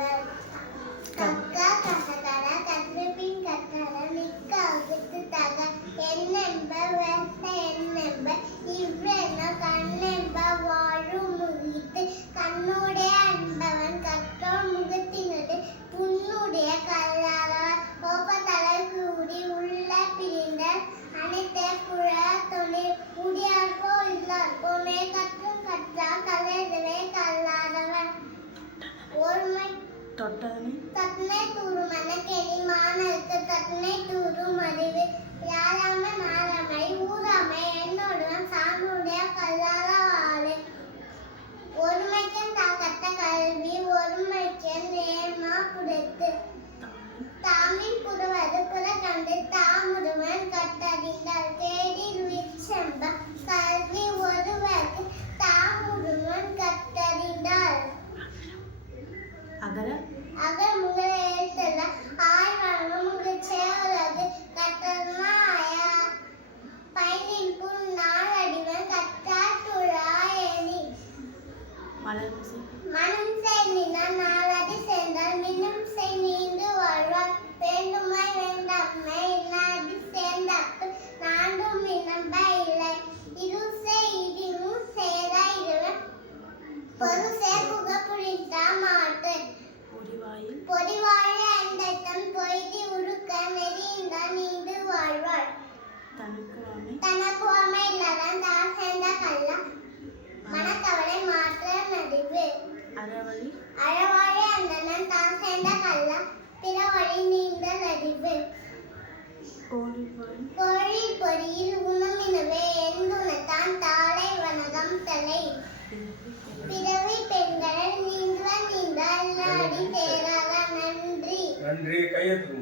அறிவர் கற்க கசகர கற்றபின் கற்றல நிற்க அகுத்து தக என்னென்ப வேச என்னென்ப இவ்வென்ன கண்ணென்ப வாழும் முகித்து கண்ணுடைய அன்பவன் கற்றோர் முகத்தினது புண்ணுடைய கல்லாதவர் கோபத்தலை கூடி உள்ள பிரிந்த அனைத்த புற தொழில் முடியார்க்கோ இல்லார்க்கோ மே கற்றும் கற்றா கலையதுவே கல்லாதவன் ஒருமை தன்னை தூறுமன கெளிமானருக்கு தன்னை தூறும் அறிவு யாராமை மாறாமை ஊறாமை என்னோடுவன் சார்ந்துடைய கல்லாத ஆளு ஒருமைக்கன் கற்ற கல்வி ஒருமைக்கன் நேர்மா புடைத்து தாமின் புறுவது புற கண்டு தாமுடுவன் கற்றறிந்தார் தேடில் விச்செம்ப கல்வி ஒருவருக்கு தாமுடுவன் கற்றறிந்தார் அகர் முகர எழுத்தல்ல ஆய்வான முகச் சேவலகு கற்றமாயா பைனின் புன் நாளடிவன் கற்றாற்றுழாயணி மனம் செய்தினா நாளடி சேர்ந்தால் மின்னும் செய் நீண்டு வாழ்வார் வேண்டுமாய் வேண்டாமை இல்லாடி சேர்ந்தாப்பு நாண்டும் இனம்ப இல்லை இருசை இடினும் சேரா இருவன் பொறு சேர்ப்புக புரிந்தா மாட்டு பொறிவாழ அந்தத்தம் பொய்தி உருக்க நெறிந்தான் நீண்டு வாழ்வார் தனக்குவமை இல்லாதான் தான் சேர்ந்த கல்ல மனக்கவலை மாற்ற நடிவு அறவாழ அந்தனன் தான் சேர்ந்த கல்ல பிற வழி நீண்ட நடிவு கோழி பொறியில் உணமினவே எந்துணத்தான் தாளை வனகம் தலை பிறவி பெண்கள் நீந்துவ நீந்த அல்லாடி தேராத நன்றி கையெழுத்து